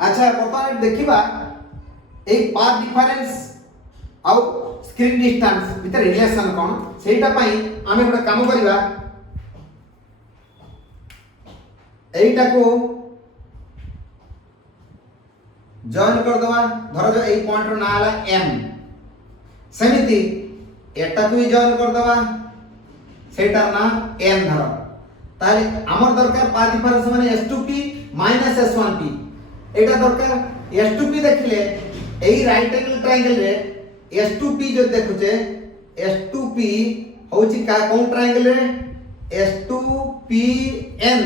अच्छा बर्तमान देखिबा ए पाथ डिफरेंस आउ स्क्रीन डिस्टेंस भीतर रिलेशन कोन सेटा पई आमे गोटे काम करिबा एटा को जॉइन कर दवा धर जो ए पॉइंट रो ना आला m समिति एटा को जॉइन कर दवा सेटा ना n धर ताले हमर दरकार पाथ डिफरेंस माने s2p s1p एटा दरकार s2p देखले एई राइट एंगल ट्रायंगल रे S2P जो देखुचे S2P होची का कोन ट्रायंगल रे S2PN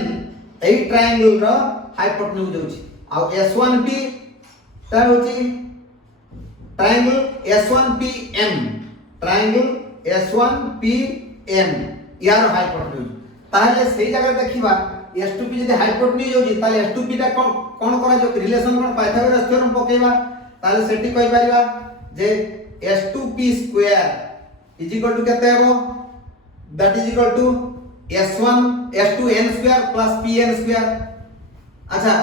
एई ट्रायंगल रो हाइपोटेन्यूज होची आ S1P ता होची ट्रायंगल S1PM ट्रायंगल S1PM यार हाइपोटेन्यूज ताले सेही जगह देखिबा S2P जदि हाइपोटेन्यूज होची ताले S2P ता कोन करा जो रिलेशन कोन पाइथागोरस थ्योरम पकेबा ताले सेठी कहि परिबा जे S2P square is equal to कहते हैं वो that is equal to S2n square plus Pn square अच्छा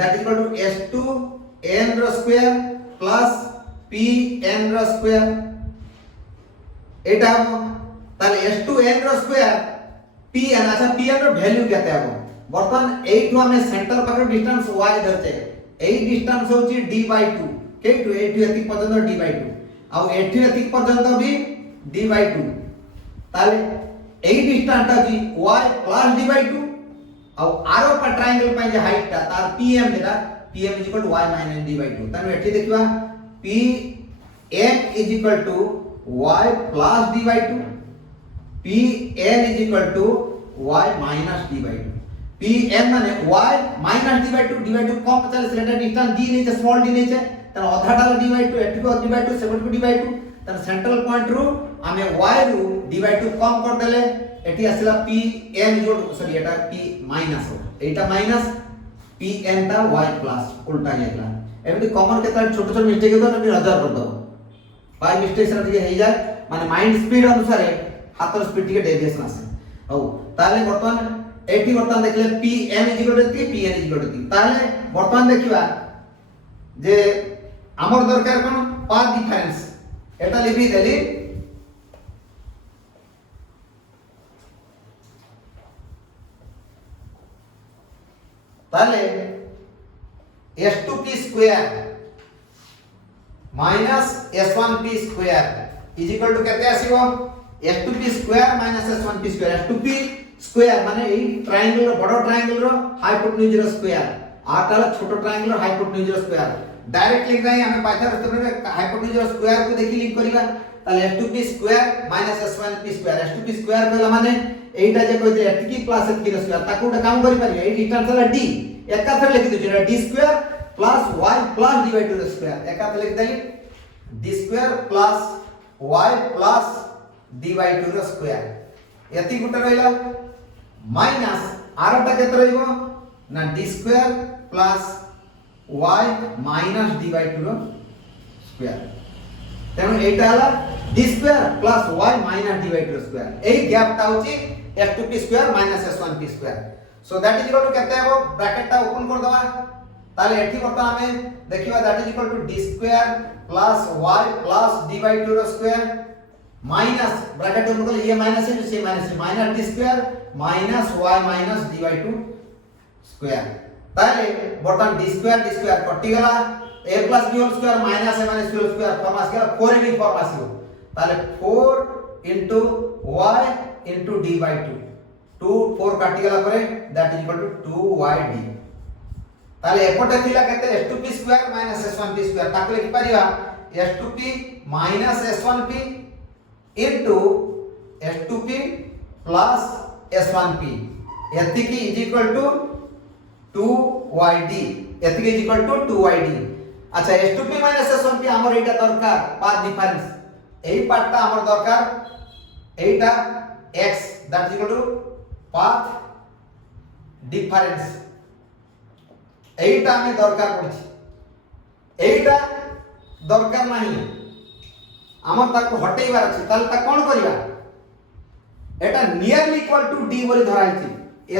that is equal to S2n row square plus Pn row square एटा वो ताले S2n रो square Pn अच्छा Pn रो value कहते हैं वो बर्तमान एठु हमें सेंटर पर डिस्टेंस y धरते एई डिस्टेंस होची d/2 केठु एठु एति पर्यंत d/2 आउ एठी एतिक पर्यंत भी d/2 ताले एई डिस्टेंस ता जी y + d/2 आउ आरो पर ट्रायंगल पे जे हाइट ता तार pm देला pm = y - d/2 तनु एठी देखिबा pm = y + d/2 pn = y - d/2 pm माने y - d/2 d/2 कम चले सेटा डिस्टेंस d नीचे स्मॉल d नीचे तन अधाटा d/2 एठी को d/2 सेपट को d/2 तन सेंट्रल पॉइंट रु हमें y रु d/2 कम कर देले एठी आसला pn सॉरी एटा p माइनस हो एटा माइनस pn ता y प्लस उल्टा हेला एमति कॉमन केता छोट छोट मिस्टेक होतो न नजर कर दो बाय मिस्टेक से टिके हे जाय माने माइंड स्पीड अनुसार हाथर स्पीड टिके डेविएशन आसे हो ताले वर्तमान एठी वर्तमान देखले pm = 3 pn = 3 ताले वर्तमान देखिबा जे हमर दरकार कोन पाथ डिफरेंस एटा लिखि देली ताले S2p स्क्वायर S1p स्क्वायर = केते आसीबो S2p square S1p square S2p square माने एई ट्रायंगल रो बडो ट्रायंगल रो हाइपोटेन्यूज रो स्क्वायर आटाला छोटो ट्रायंगल रो हाइपोटेन्यूज रो स्क्वायर डायरेक्ट लिख दई हमें पाइथागोरस थ्योरम रे हाइपोटेन्यूज रो स्क्वायर को देखि लिख करबा ताले S2p square S1p square S2p square कहला माने एटा जे कहते एटकी प्लस एटकी रो स्क्वायर ताको उटा काम करि पारि एई डिस्टेंस वाला d एका थर लिखि दियो d square plus y plus d/2 रो स्क्वायर एका थर लिख देली d square plus y plus d/2 रो स्क्वायर एति गुटा रहला माइनस आरटा केते रहइबो ना d square plus y minus d/2 रो स्क्वायर तेनु एटा हला d square plus y minus d/2 रो स्क्वायर एई गैप ता होची S2p square S1p square so that is equal to केते हेबो ब्रैकेट ता ओपन कर दवा ताले एठी बर्तमान हमें देखिबा that is equal to d square plus y plus d/2 रो स्क्वायर माइनस ब्रैकेट ओपन कर ये माइनस है से minus d square minus y minus d/2 square ताले बर्तमान d स्क्वायर कटि गला a plus b whole square minus a minus b whole square form आसी गला 4ab फॉर्म आसीबो ताले 4 into y into d/2 2 4 काटि गला परे that is equal to 2yd ताले एपटे थिला केते S2p स्क्वायर S1p स्क्वायर ताको लिखि परिबा S2p S1p into S2p plus S1p एतिकी इज इक्वल टू 2yd एतिकी इज इक्वल टू 2yd अच्छा S2p S1p हमर एटा दरकार पाथ डिफरेंस एई पार्टटा हमर दरकार एटा x that is equal to path difference एटा हमें दरकार पड़छि एटा दरकार नाही हमर ताको हटेइबार अछि ताले ता कोन करिबा एटा नियरली इक्वल टू d बोली धराइछि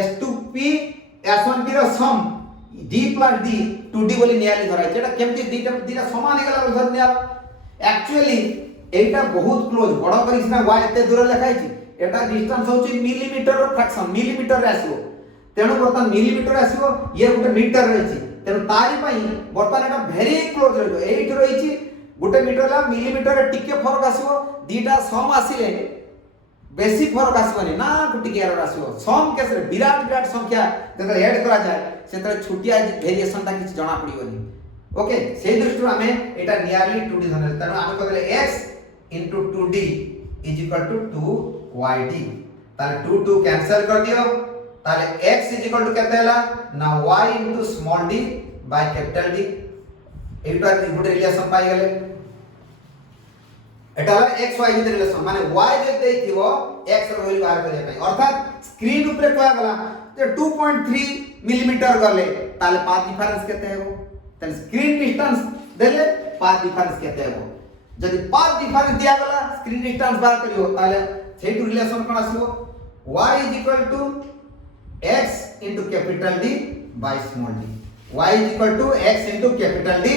S2p S1p रो सम d plus d 2d बोली नियाली धरा जेटा केमती दीटा समान हे गला धर निया एक्चुअली एटा बहुत क्लोज बड़ करी सिना y एते दूर लिखाई छी एटा डिस्टेंस होची मिलीमीटर रो फ्रैक्शन मिलीमीटर रे आसीबो तेणु बर्तमान मिलीमीटर आसीबो ये गुटे मीटर रहिछि तेणु तारी पई बर्तमान एटा वेरी क्लोज रहइबो एठी रहिछि गुटे मीटर ला मिलीमीटर रे टिके फरक आसीबो दीटा सम आसीले बेसी फरक आसीबनी ना गुटे एरर आसीबो सम केस रे विराट विराट संख्या जेते ऐड करा जाय सेते छोटिया वेरिएशन ता किछ जणा पड़िबनी ओके से दृष्टि हमें एटा नियरली 2d धरले तेणु हम कहले x 2d = 2yd ताले 2 2 कैंसिल कर दियो ताले x केते हला ना y small d by capital D एटा गुटे रिलेशन पाई गेले एटा x y विथ रिलेशन माने y जे देथिबो x रो वैल्यू बाहर करिया पई अर्थात स्क्रीन ऊपर कहया गला जे 2.3 मिलीमीटर गले ताले पाथ डिफरेंस केते हेबो तन स्क्रीन डिस्टेंस देले पाथ डिफरेंस केते हेबो जदि पाथ डिफरेंस दिया गला स्क्रीन डिस्टेंस बाहर करियो ताले सेटू रिलेशन कोन आसीबो y x capital D by small d y x capital D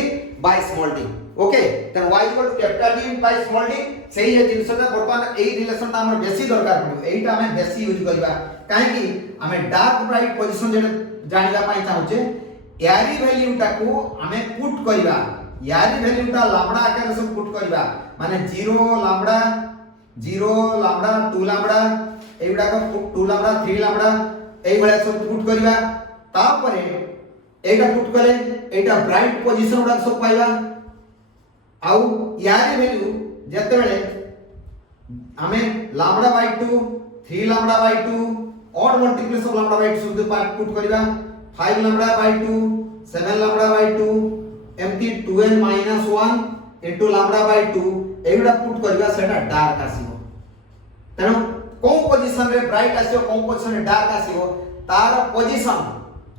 by small d okay तन y capital D by small d सही है जिनसटा वर्तमान एई रिलेशन ता हमर बेसी दरकार पड़ो एईटा हमें बेसी यूज करबा काहे कि हमें डार्क ब्राइट पोजीशन जे जानिबा पाई चाहूचे यारी वैल्यू टा को हमें पुट करबा यारी वैल्यू टा लैम्बडा आकार से पुट करबा माने 0 लैम्बडा 2 लैम्बडा एगुडा को 2 लैम्बडा 3 लैम्बडा एई बळे सब पुट करबा तापरे एटा पुट करे एटा ब्राइट पोजीशन उडा सब पाइबा आउ यारी वैल्यू जते बेले हमें lambda by 2 3 lambda by 2 odd multiplication of lambda by 2 सुध पुट करबा 5 लैम्बडा बाय 2 7 लैम्बडा बाय 2 एमती 2n - 1 इनटू लैम्बडा बाय 2 एगुडा पुट करबा सेटा डार्क आसीबो तेनो कोन पोजीशन रे ब्राइट आसीबो कोन पोजीशन रे डार्क आसीबो तार पोजीशन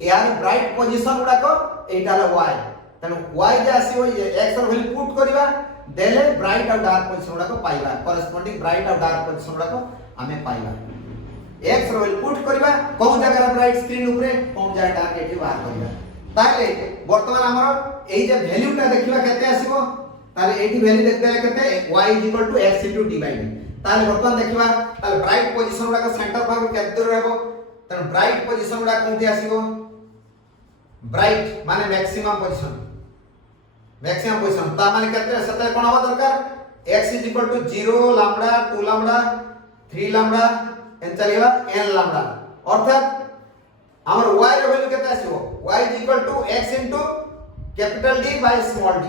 यार ब्राइट पोजीशन गुडा को एटा ला y तेनो y जे आसीबो ये x र वैल्यू पुट करबा देले ब्राइट और डार्क पोजीशन गुडा को पाइबा करेस्पोंडिंग ब्राइट और डार्क पोजीशन गुडा को हमें पाइबा x रो वैल्यू पुट करबा कोन जगह ब्राइट स्क्रीन ऊपर कोन जगह डार्क एठी बाहर करबा ताले वर्तमान हमर एई जे वैल्यू ता देखिबा केते आसीबो ताले एठी वैल्यू देखबा केते y x * d by d ताले वर्तमान देखिबा ताले ब्राइट पोजीशन गुडा को सेंटर भाग केते दूर रहबो तन ब्राइट पोजीशन गुडा कोनती आसीबो ब्राइट माने मैक्सिमम पोजीशन ता माने केते सते कोन हवा दरकार x = 0 lambda 2 lambda 3 lambda n चलेगा n लैम्बडा अर्थात हमर y रो वैल्यू केते आसीबो y x capital D by small d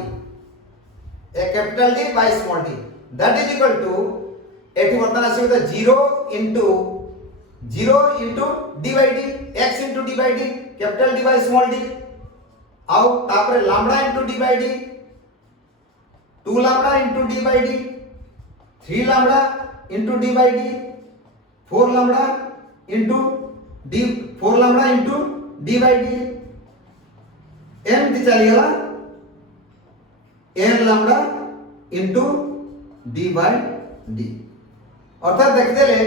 ए capital D by small d that is equal to एठी वर्तन आसीबो त 0 into d by d x into d by d capital D by small d आउ तापरे lambda into d by d 2 lambda into d by d 3 lambda into d by d 4 lambda into d by d m दी चली गला n lambda into d by d अर्थात देख देले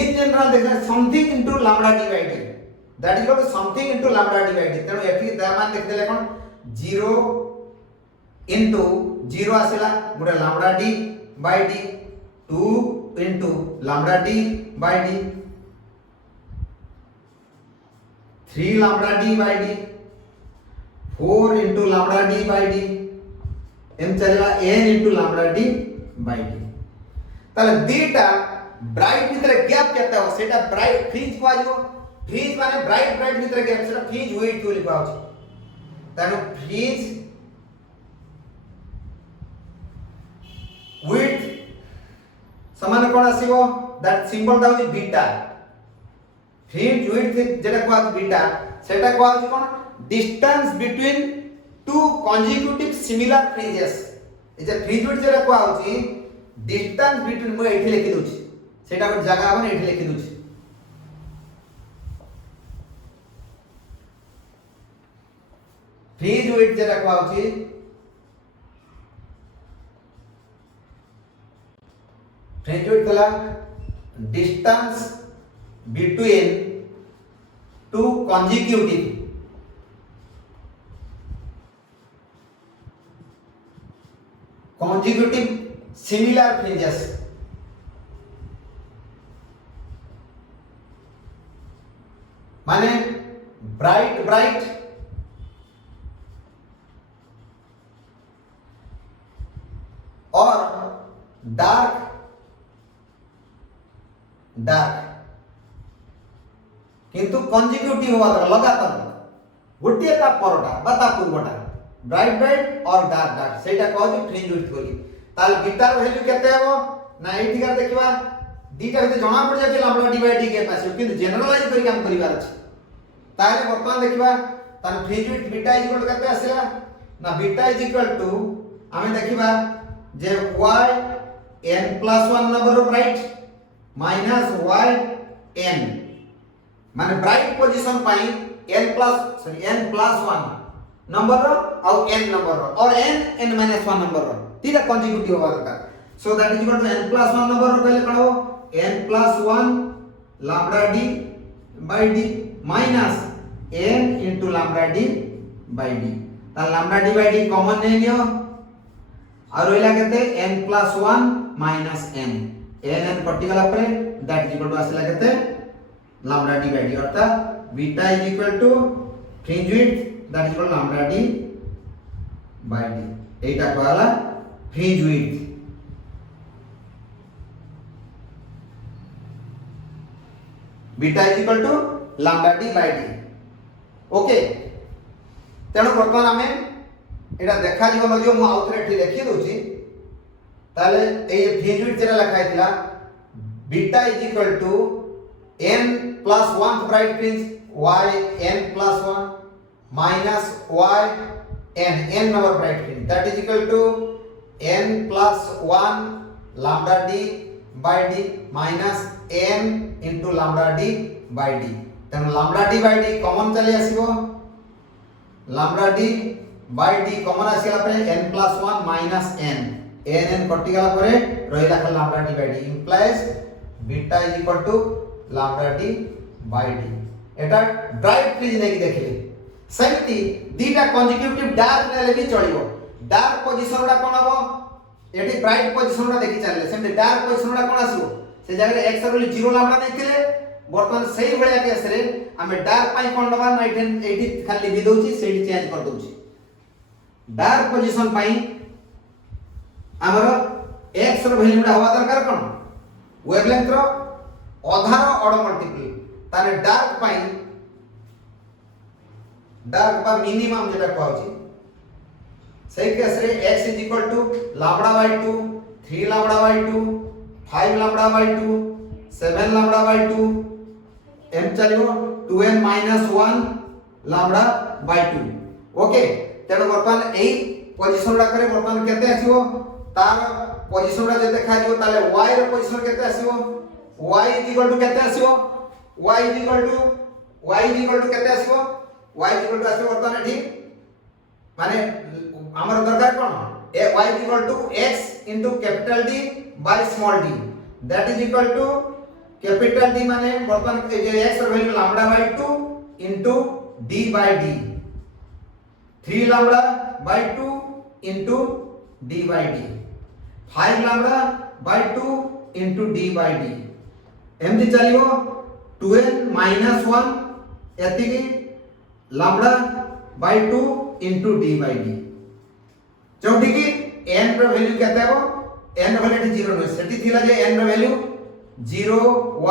in general देख something into lambda d by d that is equal to something into lambda d by d तेनो एठी मान देख देले कोन 0 into 0 आसेला गुडा lambda d by d 2 into lambda d by d 3 lambda d by d 4 into lambda d by d m चलेगा n into lambda d by d ताले दीटा ब्राइट भीतर गैप केता हो सेटा ब्राइट फ्रिंज को आजो फ्रिंज माने ब्राइट भीतर gap सेटा फ्रिंज वेट को लिखा हो तानो फ्रिंज width समान कोन आसीबो दैट सिंबल दा होई बीटा फ्रिंज विड्थ जेटा को बीटा सेटा को आसी कोन distance between two consecutive similar fringes ए जे फ्रिंज विड्थ जेटा को आउची डिस्टेंस बिटवीन मो एठी लिखि दोछि सेटा को जगह बने एठी लिखि दोछि फ्रिंज विड्थ जेटा को आउची फ्रिंज विड्थ कला distance between to consecutive consecutive similar fringes माने ब्राइट ब्राइट और डार्क डार्क किंतु कंजिक्यूटिव होगा लगातार गोटे ता परटा बा ता पूर्वटा ब्राइट ब्राइट और डार्क डार्क सेटा कहू फ्रिंज विड्थ बोली ताल बीटा वैल्यू केते हेबो ना एठी कर देखिबा दीटा भीतर जणा पड़ जाय लंबा डिवाइड डी के पास किंतु जनरलाइज करी काम करिवार अछि ताले वर्तमान देखिबा तान fringe width beta is equal केते आसीला ना बीटा इज इक्वल टू हमें देखिबा जे y n plus 1 number of bright minus y n माने ब्राइट पोजीशन पाई n plus 1 नंबर रो और n नंबर रो और n minus 1 नंबर रो तीटा कंजिक्यूटिव होबा दरकार so that is equal to n plus 1 number रो पहले कण हो n plus 1 lambda d by d minus n into lambda d by d ता lambda d by d common ले लियो और रहला केते n plus 1 minus n n कटि गला परे दैट इज इक्वल टू आसला केते lambda d by d अर्थात beta is equal to fringe width that is equal to lambda d by d एटा कहला fringe width beta is equal to lambda d by d okay तेणु बर्तमान हमें एटा देखा जीवन जो मु आउथरे एठी लिखि दोची ताले ए फ्रिंज विड्थ जेरा लिखा हैतिला beta is equal to n plus 1 bright fringe y n plus 1 minus y n number bright fringe that is equal to n plus 1 lambda d by d minus n into lambda d by d तेन lambda d by d common चली आसीबो lambda d by d common आसीला परे n plus 1 minus n n कटि गला परे रहिला खाली lambda d by d implies beta is equal to lambda d by d एटा ब्राइट फ्रिंज नेकी देखिले सेमती दीटा कंजिक्यूटिव डार्क नेले भी चलिबो डार्क पोजीशन उडा कोन हबो एठी ब्राइट पोजीशन उडा देखि चलले सेमती डार्क पोजीशन उडा कोन आसीबो से जगह x रो 0 lambda नेथिले वर्तमान सही भलिया केस रे हमें डार्क पाई कोन दबा ना एठी खाली भी दोची सेठी चेंज कर दोची डार्क पोजीशन पाई हमरो x रो वैल्यू हवा दरकार कोन वेवलेंथ रो आधार ऑड मल्टीपल ताने डार्क पाई डार्क बा मिनिमम जेटा कहउची सही केस रे x is equal to lambda by 2 3 lambda by 2 5 lambda by 2 7 lambda by 2 m चलियो 2n minus 1 lambda by 2 okay तेनो वर्तमान एई पोजीशन रा करे वर्तमान केते आसीबो तार पोजीशन रा जे देखा जिवो ताले y रो पोजीशन केते आसीबो y इज इक्वल टू केते आसीबो y इज इक्वल टू केते आसीबो y इज इक्वल टू आसीबो वर्तमान एठी माने हमर दरकार कोन y is equal to x into capital D by small d that is equal to capital D माने वर्तमान जे x रो वैल्यू lambda by 2 into d by d 3 lambda by 2 into d by d 5 lambda by 2 into d by d एमती चलियो 2n minus 1 एति की lambda by 2 into d by d जोठी की n रो वैल्यू केते हो n रो वैल्यू 0 न सेठी थिला जे n रो वैल्यू 0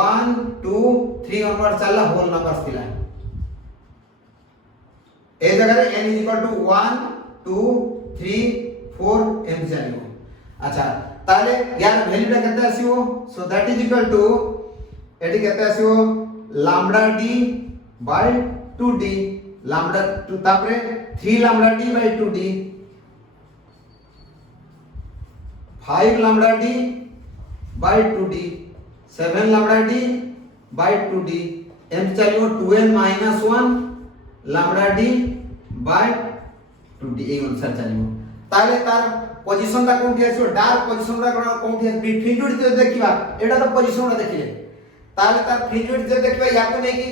1 2 3 ऑनवर्ड चला होल नंबर्स थिला ए जगह रे n इज इक्वल टू 1 2 3 4 एम चलियो अच्छा ताले यार वैल्यू टा केते आसीबो so that is equal to एटी केते आसीबो lambda d by 2d lambda 2 तापरे 3 lambda d by 2d 5 lambda d by 2d 7 lambda d by 2d m चलियो 2n minus 1 lambda d by 2d ए अनुसार चलियो ताले तार पोजीशन ता कोठी आसीबो डार्क पोजीशन रा कोठी आसी फ्रिंज विड्थ जे देखिबा एटा तो पोजीशन रा देखिले ताले तार फ्रिंज विड्थ जे देखिबा या को नेकी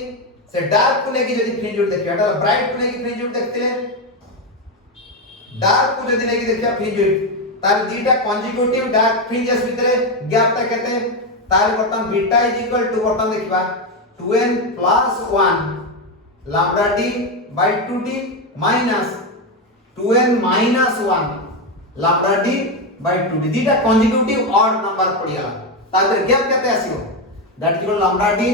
से डार्क को नेकी जदी फ्रिंज विड्थ देखिबा एटा ब्राइट को नेकी फ्रिंज विड्थ देखतिले डार्क को जदी नेकी देखिबा फ्रिंज विड्थ तार दीटा कंजिक्यूटिव डार्क फ्रिंजेस भितरे गैप ता केते तार बर्तन बीटा इज इक्वल टू बर्तन देखिबा 2n plus 1 lambda d by 2d minus 2n minus 1 lambda d by 2d दीटा कंजिक्यूटिव ऑड नंबर पड़िया तार गैप केते आसीबो that is equal lambda d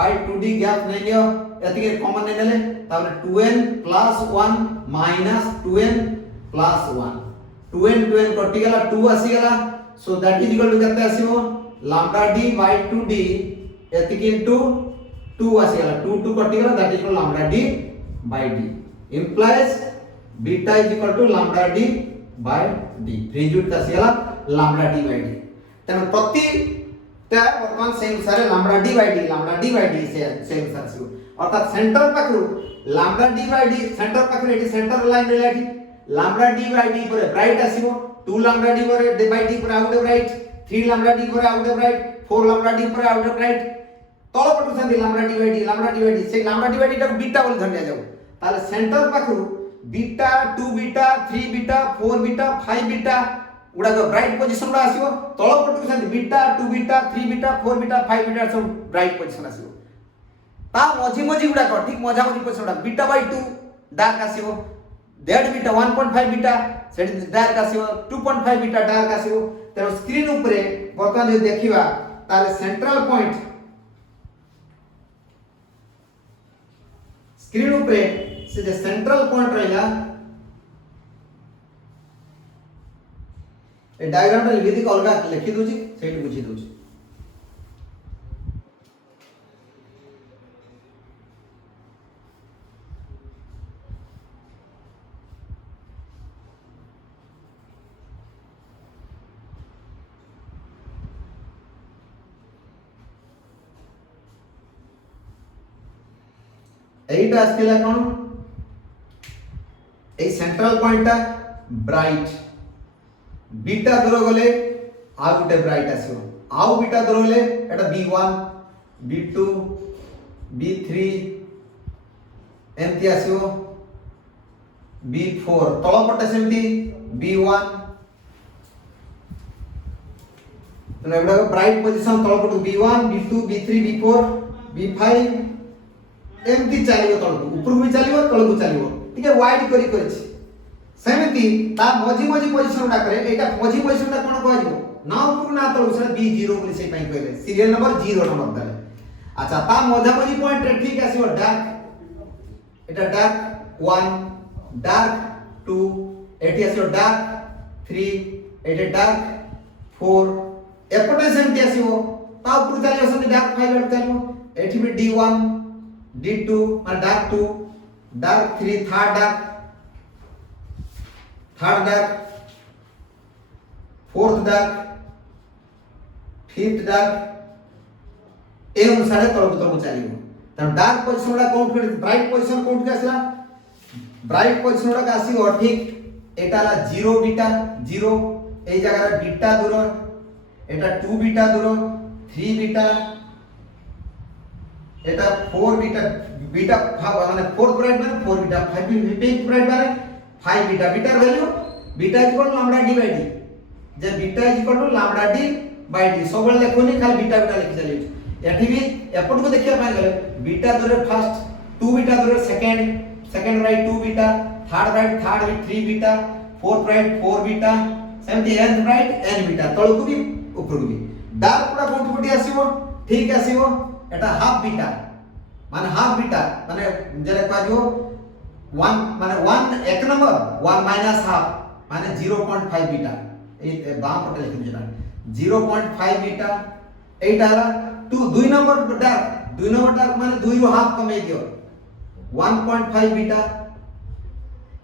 by 2d gap नै लियो एतिके कॉमन नै नेले तापर 2n plus 1 minus 2n plus 1 2n कटि गेला 2 आसी गेला so that is equal to केते आसीबो लैम्डा d बाय 2d एतिके इनटू 2 आसी गेला 2 कटि गेला that is equal lambda d by d implies beta is equal to lambda d by d fringe आसी गेला लैम्डा d बाय d तने प्रति ता वर्तमान सेम सारे लैम्डा d बाय d से सेम सारसु अर्थात सेंटर पाखरु lambda d by d centre पाखरु एटी सेंटर लाइन रेलाटी लैम्डा d बाय d पर ब्राइट आसीबो 2 लैम्डा d पर बाय d पर आउट ब्राइट 3 लैम्डा d पर आउट ब्राइट 4 लैम्डा d पर आउट ब्राइट तळ पटु संदि लैम्डा d बाय d से लैम्डा d बाय d टा बीटा बोल धनिया जाऊ ताले सेंटर पाखरु beta 2 beta 3 beta 4 beta 5 beta उडा जो ब्राइट पोजीशन रा आसीबो तळ पटु संदि beta 2 beta 3 beta 4 beta 5 beta सब ब्राइट पोजीशन आसीबो ता मझी मझी उडा को ठीक मझा मझी पोजीशन बीटा बाय 2 डार्क आसीबो डेड बीटा 1.5 बीटा सेडी डार्क आसीबो 2.5 बीटा डार्क आसीबो तेरो स्क्रीन ऊपर वर्तमान जो देखिबा ताले सेंट्रल पॉइंट स्क्रीन ऊपर से जे सेंट्रल पॉइंट रहला ए डायग्राम रे लिखि अलगा लिखि दोजी सेठी बुझी दोजी एटा आस्केला कोन ए सेंट्रल पॉइंट ब्राइट बीटा दूर गले आ गुटे ब्राइट आसीबो आउ बीटा दूर गले एटा b1 b2 b3 एमती आसीबो b4 तळ पटे सेमती b1 तो एबडा ब्राइट पोजीशन तळ पटु b1 b2 b3 b4 b5 एमती चलियो तळकु ऊपर भी चलियो तळकु चलियो ठीक है वाइड करी करछि सेमती ता मझी मझी पोजीशन उडा करे एटा मझी पोजीशन ता कोन कहजिबो ना ऊपर ना तळकु से b0 बोली से पई कहले सीरियल नंबर 0 नंबर दले अच्छा ता मझा मझी पॉइंट ठीक आसीबो डार्क एटा डार्क 1 डार्क 2 एटी आसीबो डार्क 3 एटा डार्क 4 एपटे सेमती आसीबो ता ऊपर चलियो से डार्क 5 एट चलियो एठी भी d1 d2 और dark 2 dark 3 third dark fourth dark fifth dark ए अनुसार तळक चलियो त डार्क पोजीशन रा काउंट कर ब्राइट पोजीशन काउंट के आसला ब्राइट पोजीशन रा आसीबो ठीक एटाला 0 बीटा 0 ए जगह रे बीटा दूर एटा 2 बीटा दूर 3 बीटा एटा 4 बीटा बीटा माने फोर्थ ब्राइट माने 4 बीटा 5 फिफ्थ ब्राइट माने 5 beta beta value beta is equal lambda d by d जे beta is equal to lambda d by d सब बेले देखोनी खाली बीटा बीटा लिखि चली एठी भी एपट को देखिया पाए गले बीटा दूर फर्स्ट 2 बीटा दूर second right 2 beta third right 3 beta fourth right 4 beta सेमती n राइट n बीटा तळकु भी ऊपर को भी डार्क पूरा कोठी कोठी आसीबो ठीक आसीबो एटा हाफ बीटा माने जले कहजो 1 माने 1 एक नंबर 1 माइनस हाफ माने 0.5 बीटा ए बाम पटे लिखि जेना 0.5 बीटा एटाला 2 नंबर डार्क माने 2 रो हाफ कमे दियो 1.5 बीटा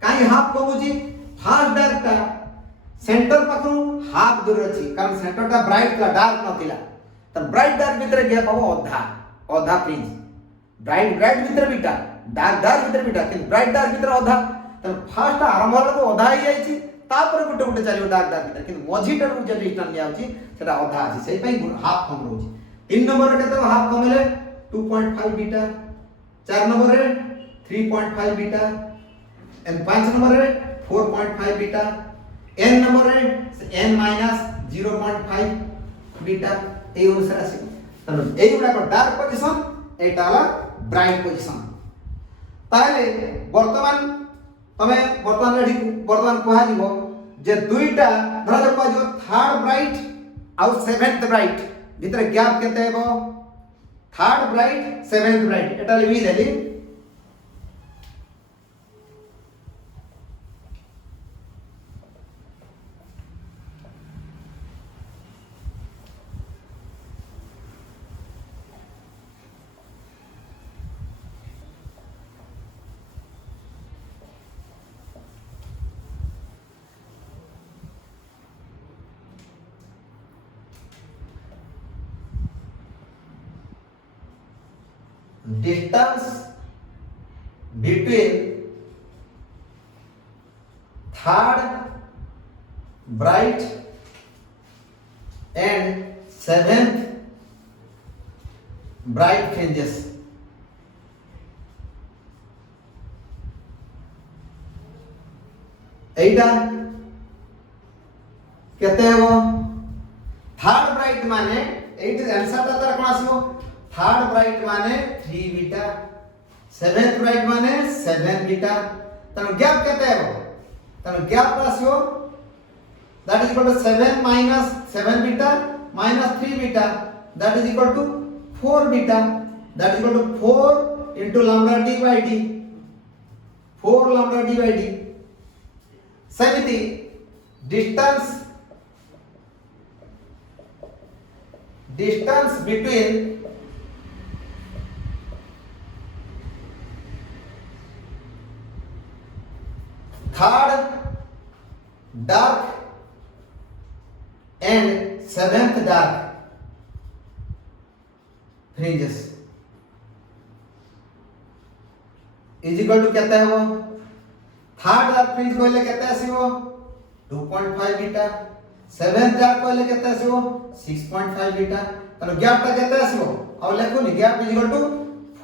काई हाफ कमुची फर्स्ट डार्क ता सेंटर पाखु हाफ दूर अछि कारण सेंटर ता ब्राइट ता डार्क नथिला त ब्राइट डार्क भीतर गैप हो आधा फ्रिंज ब्राइट भीतर बीटा डार्क भीतर बीटा कि ब्राइट डार्क भीतर आधा त फर्स्ट आरंभ लगो आधा ही जाईची तापर गुटे गुटे चलियो डार्क भीतर कि मझीटर को जे डिस्टेंस लिया होची सेटा आधा अछि सेई पई हाफ कम रहउची 3 नंबर रे केते हाफ कमले 2.5 बीटा 4 नंबर रे 3.5 बीटा एंड 5 नंबर रे 4.5 बीटा n नंबर रे n माइनस 0.5 बीटा এই অনুসারে আসিব তাহলে এইগুলা ডার্ক পজিশন এইটা হলো ব্রাইট পজিশন তাহলে বর্তমান তুমি বর্তমান কোহা দিব যে দুইটা ধরা যাক কোহা দিব থার্ড ব্রাইট আর সেভেন্থ ব্রাইট ভিতরে গ্যাপ কেতে হবো থার্ড ব্রাইট সেভেন্থ ব্রাইট এটা লিখি দেলি distance between third bright and seventh bright fringes এইটা কেতে হবো থার্ড ব্রাইট মানে এইটা आंसरটা তার কোন আসিবো थर्ड ब्राइट माने 3 बीटा सेवेंथ ब्राइट माने 7 बीटा तनो गैप केते है तनो gap ratio that is equal to 7 minus 7 beta minus 3 beta that is equal to 4 beta that is equal to 4 into lambda d by d 4 lambda d by d सेमिति distance between third dark and seventh dark fringes is equal to कहता है वो third dark fringe कहले कहता है वो 2.5 beta seventh dark कहले कहता है वो 6.5 बीटा तो गैप का कहता है वो अब लिखो नि gap is equal to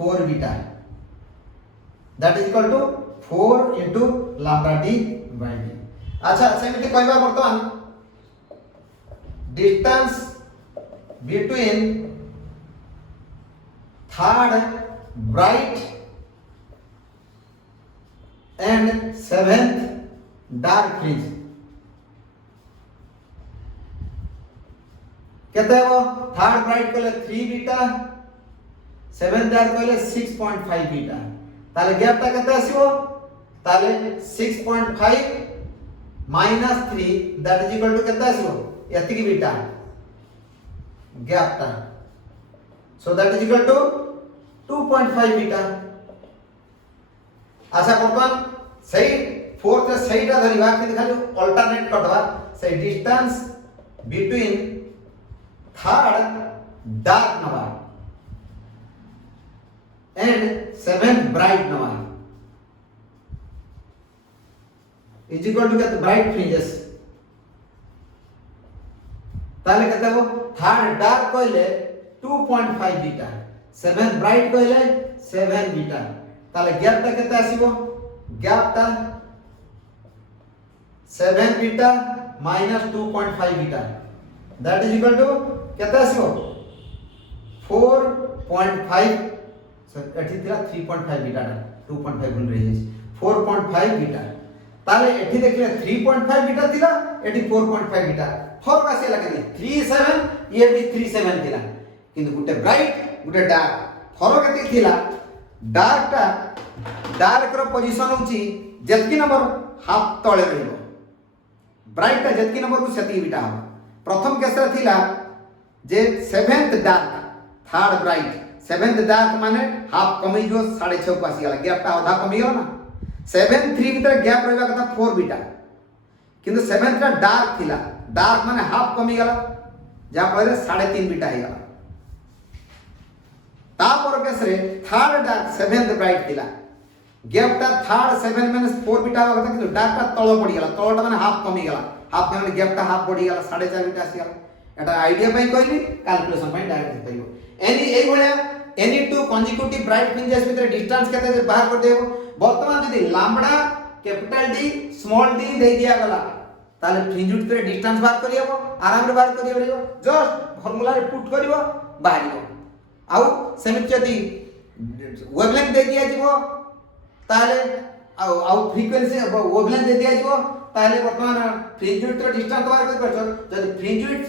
4 beta that is equal to 4 into lambda d by d अच्छा सेमिति कहबा वर्तमान distance between third bright and seventh dark fringe कहते हैं वो थर्ड ब्राइट कहले 3 बीटा सेवेंथ डार्क कहले 6.5 बीटा ताले गैप ता केते आसीबो ताले 6.5 minus 3 that is equal to केते आसीबो एतिकी बीटा गैप ता so that is equal to 2.5 beta अच्छा वर्तमान सही फोर्थ सहीटा धरिबा कि खाली अल्टरनेट कटवा सही डिस्टेंस बिटवीन थर्ड डार्क नवा and seventh bright नवा is equal to get bright fringes ताले कहते हो थर्ड डार्क कहले 2.5 बीटा सेवेंथ ब्राइट कहले 7 बीटा ताले गैप ता केते आसीबो गैप ता 7 beta minus 2.5 beta that is equal to केते आसीबो 4.5 सो एठी थिला 3.5 बीटा 2.5 गुण रही है 4.5 बीटा ताले एठी देखले 3.5 बीटा थिला एठी 4.5 बीटा फरक आसे लागले 37 ये भी 37 थिला किंतु गुटे ब्राइट गुटे डार्क फरक एति थिला डार्क रो पोजीशन होची जतकी नंबर हाफ तळे रहइबो ब्राइट ता जतकी नंबर को सेती बीटा हो प्रथम केस रे थिला जे 7th dark third bright 7th dark माने हाफ कमी जो 6.5 को आसी गला गैप ता आधा कमी गला ना 7 3 भीतर गैप रहबा कथा 4 बीटा किंतु 7th ता डार्क थिला डार्क माने हाफ कमी गला जा परे 3.5 बीटा हे गला तापर केस रे थर्ड डार्क 7th ब्राइट थिला गैप ता थर्ड 7 माइनस 4 बीटा होगा किंतु डार्क ता तळ पड़ी गला तळटा माने हाफ कमी गला हाफ माने गैप ता हाफ पड़ी गला 4.5 बीटा आसी गला एटा आईडिया पई कहली कैलकुलेशन पई डायरेक्ट करियो एनी एई भलिया एनी टू कंसेक्यूटिव ब्राइट फ्रिंजेस भीतर डिस्टेंस केते बाहर कर देबो वर्तमान जदी lambda capital D small d दे दिया गला ताले फ्रिंज विड्थ रे डिस्टेंस बाहर करियो आराम रे बाहर करियो परियो जस्ट फार्मूला रे पुट करियो बाहरियो आउ सेमिति जदी वेवलेंथ दे दिया जीवो ताले आउ फ्रीक्वेंसी वेवलेंथ दे दिया जीवो ताले वर्तमान फ्रिंज विड्थ रे डिस्टेंस बाहर कर परछो जदी fringe width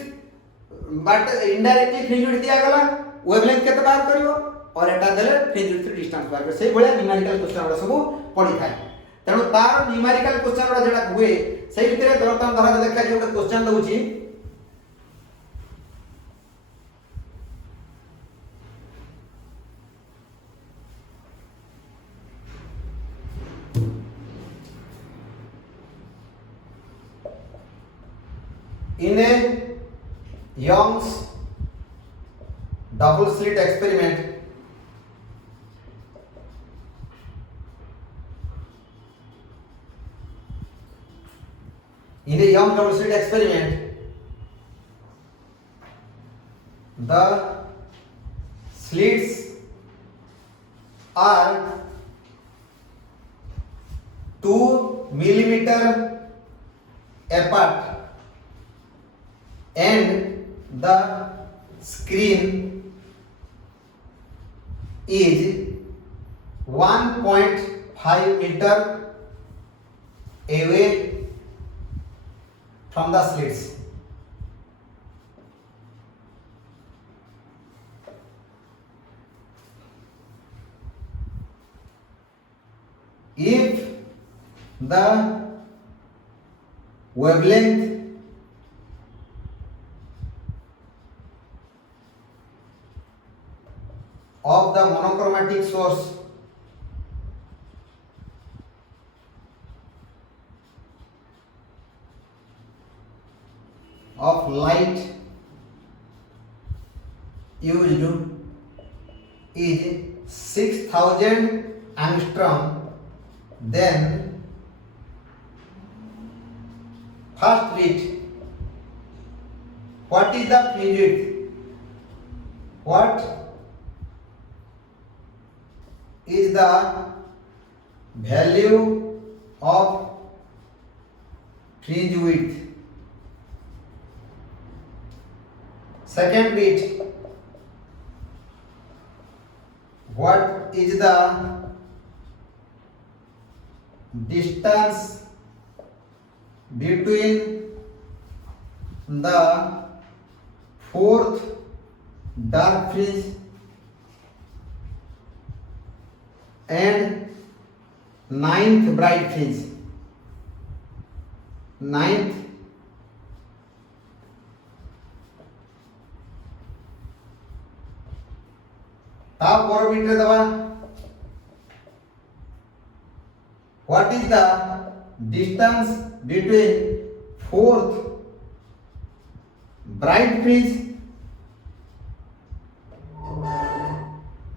but indirectly fringe width दिया गला वेवलेंथ केते बाहर करियो और एटा देले फ्रिंज विड्थ रे डिस्टेंस बाहर कर से भलिया न्यूमेरिकल क्वेश्चन वाला सब पड़ी थाए तेणु तार न्यूमेरिकल क्वेश्चन वाला जेटा हुए से भितर बर्तमान धरा देखा जे गोटे question दउची in a Young's double slit experiment in a Young double slit experiment the slits are 2 millimeter apart and the screen is 1.5 meter away from the slits. If the wavelength of the monochromatic source of light used is 6000 angstrom, then first read what is the fringe width? What is the value of fringe width? Second bit, what is the distance between the fourth dark fringe and ninth bright fringe? Ninth ता पर metre दबा what is the distance between fourth bright fringe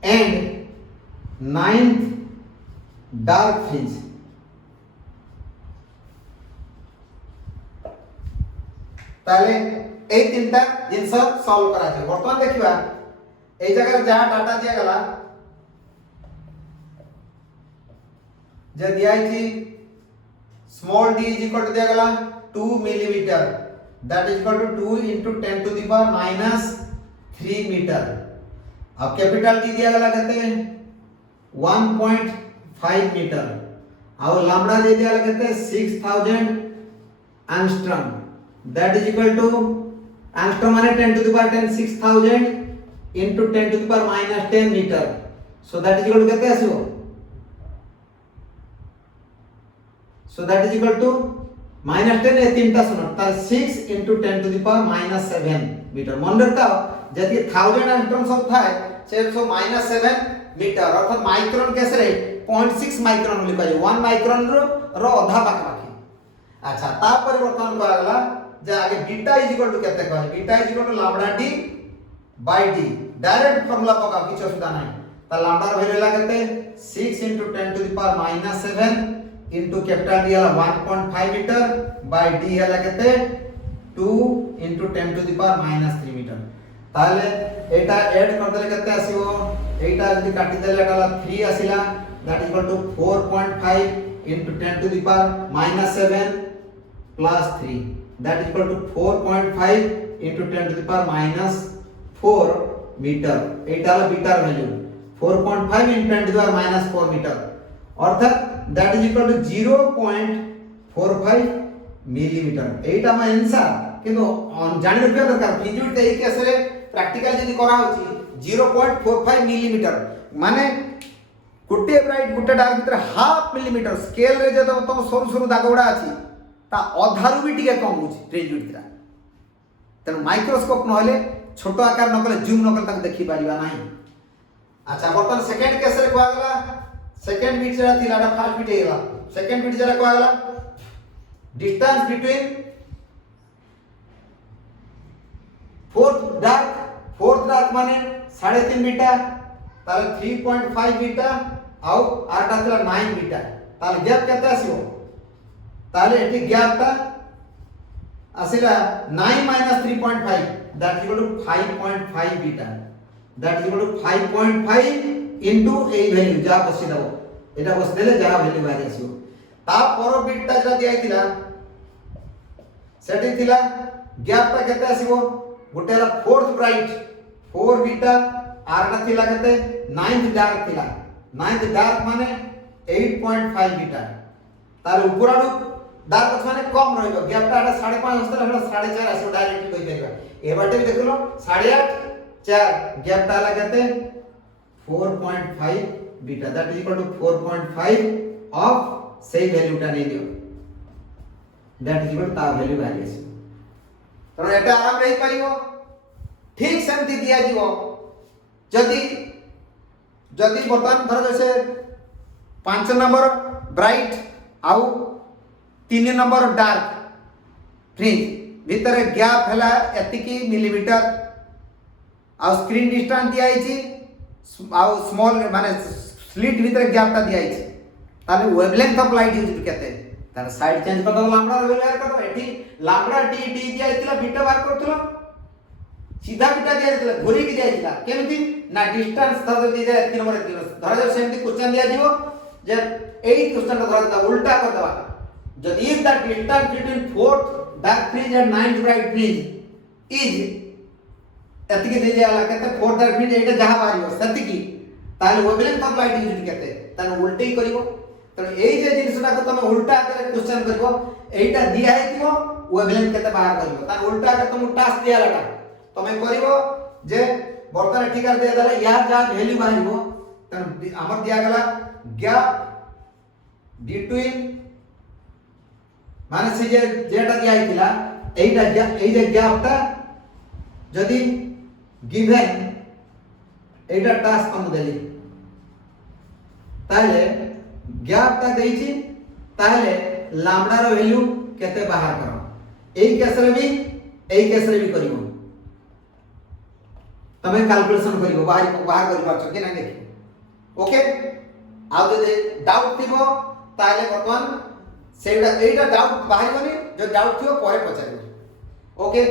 and ninth dark fringe? ताले ए तीनटा जिनस solve करा छै वर्तमान देखिबा ए जगह जहां डाटा दिया गला जे दिया छी small d is equal to दिया गला 2 millimetre that is equal to 2 into 10 to the power minus 3 metre. अब कैपिटल d दिया गला कहते हैं 1.5 मीटर और लैम्डा दे दिया गला कहते हैं 6000 angstrom that is equal to angstrom माने 10 to the power 10 6000 into 10 to the power minus 10 meter, so that is equal to कितने आसिबो? So that is equal to minus 10 ए तीनटा सुनो तार 6 into 10 to the power minus 7 meter। मन रखता जति 1000 angstrom सब थाए से सो minus 7 मीटर अर्थात माइक्रोन केस रे 0.6 माइक्रोन लिखा जाय 1 माइक्रोन रो आधा पाखा। अच्छा ता परिवर्तन करा गला जे आगे बीटा इज इक्वल टू केते कहले beta is equal to lambda d by d direct formula पका किछ असुविधा नाही त लैम्डा रो वैल्यू लागते 6 into 10 to the power minus 7 into capital d हला 1.5 मीटर by d हला केते 2 into 10 to the power minus 3 metre. ताले एटा ऐड कर देले केते आसीबो एटा जदी काटी देले एटा हला 3 आसीला that equal to 4.5 into 10 to the power minus 7 plus 3 that is equal to 4.5 into 10 to the power minus 4 meter. এটা হলো bitter value 4.5 into 10 to the power minus 4 meter অর্থাৎ that is equal to 0.45 millimetre. এইটা আমার answer কিন্তু জানি রাখিবা দরকার physics এই কেসরে practical যদি করা হচ্ছে 0.45 মিলিমিটার মানে গোটে ব্রাইট গোটে ডার্ক ভিতরে হাফ মিলিমিটার স্কেল রে যে তম সরু সরু দাগ গুড়া আছে তা অধারু বি টিকে কম হচ্ছে ফ্রিজ ভিতরে তেমন মাইক্রোস্কোপ নহলে ছোট আকার নকলে জুম নকলে তাকে দেখি পারিবা নাই। আচ্ছা বর্তমান সেকেন্ড কেসরে কোয়া গলা সেকেন্ড বিট যেটা থিলা এটা ফার্স্ট বিট হেগলা সেকেন্ড বিট যেটা কোয়া গলা ডিসটেন্স বিটুইন फोर्थ डार्क माने 3.5 बीटा ताले 3.5 बीटा आउ आरटा थला 9 बीटा ताले गैप केते आसीबो ताले एटी गैपटा आसीला 9 minus 3.5 that is equal to 5.5 beta that is equal to 5.5 into এই ভ্যালু যা বসি দাও এটা বসি দিলে যা ভ্যালু বাইরে আসিবো তা পর বিটটা যেটা দিয়াইতিলা সেটি থিলা গैपटा केते आसीबो गोटे हला फोर्थ ब्राइट 4 बीटा आरटा थिला केते 9th डार्क थिला 9th डार्क माने 8.5 बीटा तार उपराडू डार्क माने कम रहइबो गैपटा 5.5 हस्तर 4.5 आसो डायरेक्टली कहि देबा एबाटे भी देखलो 8.5 4 गैपटा हला केते 4.5 beta that is equal to 4.5 of same वैल्यूटा नै दियो दैट इज इक्वल ता वैल्यू वैल्यूस तो एटा आराम रही परिबो ठीक सेमती दिया जीवो जदी जदी बर्तमान धर जैसे 5 नंबर ब्राइट आउ 3 नंबर डार्क फ्रिज भीतर गैप हला एतिकी मिलीमीटर आउ स्क्रीन डिस्टेंस दिया आइची आउ स्मॉल माने स्लिट भीतर गैपटा दिया आइची ताले वेवलेंथ ऑफ लाइट यूज केते तार साइड चेंज कर दो लैम्बडा वेवलेंथ कर दो एठी लैम्बडा डी डी दिया आइतला बीटा बार करथलो सीधा बीटा दिया आइतला घुरी की दिया आइतला केमति ना डिस्टेंस धर दिया 3 नंबर 3 धर जब सेमति क्वेश्चन दिया जीवो जे एई क्वेश्चन का धर उल्टा कर दवा जब if the distance between fourth dark fringe and ninth bright fringe is एतिकी दे दिया कहते फोर्थ डार्क फ्रिज एटा जहां बारियो सतिकी ताले वेवलेंथ ऑफ लाइट यूज कहते ताने उल्टे ही करिवो तो एई जे जिनिसटा को तुम उल्टा करे क्वेश्चन करिवो एटा दिया हेतिवो वेवलेंथ केते बाहर करिवो ताने उल्टा के तुम टास्क दिया लगा तमे करिवो जे बर्तन ठीक कर दे दला या जा वैल्यू बाहिबो ताने हमर दिया गला गैप बिटवीन माने से जे जेटा दिया आइतिला एटा गैप एई जे गैपटा जदी गिवन एटा टास्क हम देली ताले गैपटा देइची ताले लैम्बडा रो वैल्यू केते बाहर करो एई केसरे भी करिवो तमे कैलकुलेशन करिवो बाहर करि पाछो कि ना देखि ओके आ जे डाउट थिबो ताले बर्तमान सेटा एटा डाउट बाहर बनी जो डाउट थियो परे पचारिबो ओके।